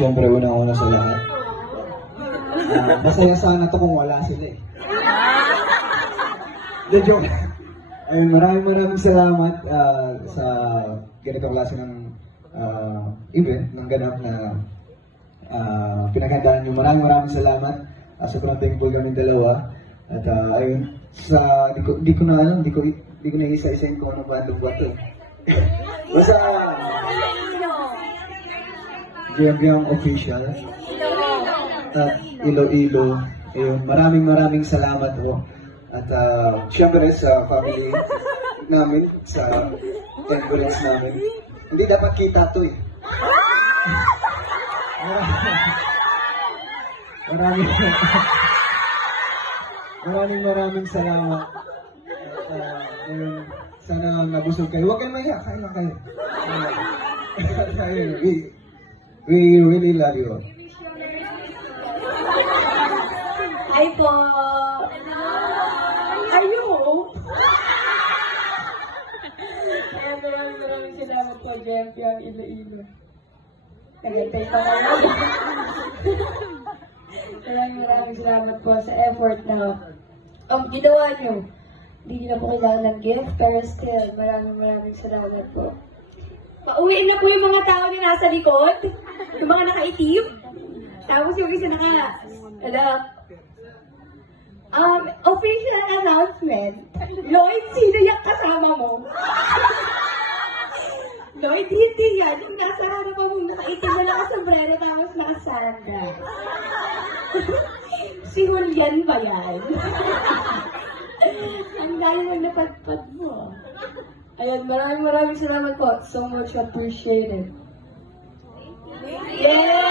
Siyempre, una-una sa lahat. Masaya sana to kung wala sila eh. The joke. Ayun, maraming salamat sa ganitong klase ng event, ng ganap na pinaghandaan nyo. Maraming salamat. Sobrang thankful kami dalawa. At ayun, di ko na alam, di ko na isa-isayin kung anong bandong ba ito. Basta, Giyang Official at Iloilo. Ayun, maraming salamat po. At syempre sa family namin, sa temperance namin. Hindi dapat kita to eh. Maraming salamat. At ayun, sana nabusog kayo. Huwag kayong maya, kain lang kayo. We really love you all. Hi po! Ayo! Maraming salamat po, JMP ang Iloilo. Nagantay pa kayo. Maraming salamat po sa effort na ginawa nyo. Hindi na po kailangan ng gift, pero still, maraming salamat po. Pauwiin na po yung mga tao na nasa likod, yung mga nakaitim. Tapos yung isa official announcement. Lloyd, sino yung kasama mo? Lloyd, hindi yan. Yung nasa harapan mo, nakaitim mo naka-sombrero tapos naka-sanda. Si Julian ba yan? Ang dahil mo napadpad mo. Ayan, maraming salamat po. So much appreciated. Yeah!